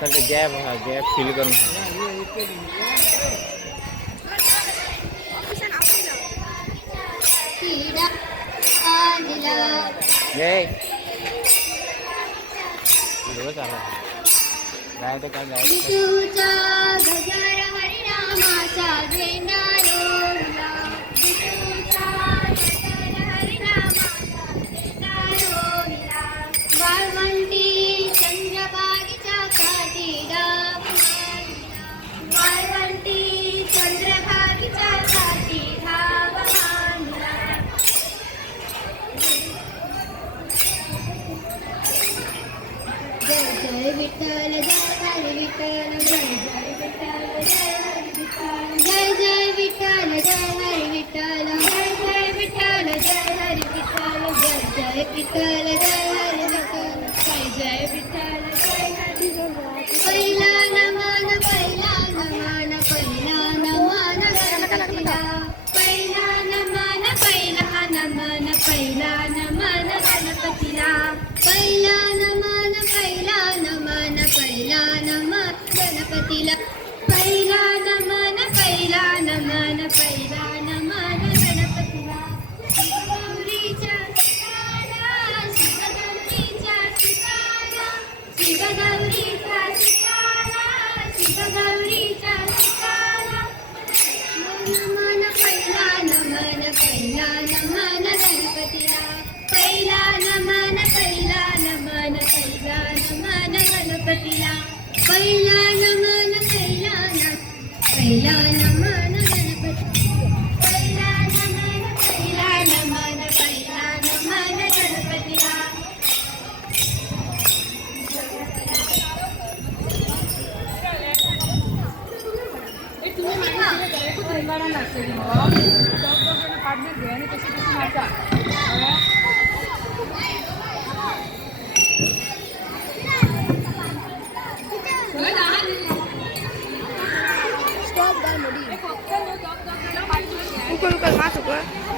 चल ते gap gap fill करून रोज आला जायचं काय विठूचा गजर हरिनामाचा झेंडा रोवला विठूचा गजर हरिनामाचा झेंडा रोवला वाळवंटी चंद्रभागेच्या काठी डाव मांडला वाळवंटी चंद्रभागेच्या काठी डाव मांडला जय जय विठ्ठल जय हरी विठ्ठल जय जय विठ्ठल जय हरी विठ्ठल जय जय विठ्ठल जय हरी विठ्ठल जय जय विठ्ठल जय हरी विठ्ठल जय जय विठ्ठल जय हरी विठ्ठल जय जय विठ्ठल जय हरी पहिला नमन पहिला नमन पहिला नमन गणपतीला पहिला नमन पहिला नमन पहिला नमन गणपतीला पहिला नमन पहिला नमन पहिला नमन गणपतीला पहिला नमन पहिला नमन पहिला नमन गणपतीला शिवगौरीच्या शिकाला शिवगौरीच्या शिकाला शिवगौरीच्या शिकाला शिवगौरीच्या शिकाला नमन पहिला नमन पहिला नमन गणपतीला पहिला नमन पहिला नमन पहिला नमन गणपतीला पहिला नमन पहिला नमन गणपती पहिला नमन पहिला नमन पहिला नमन गणपतीला Bukan masuk lah.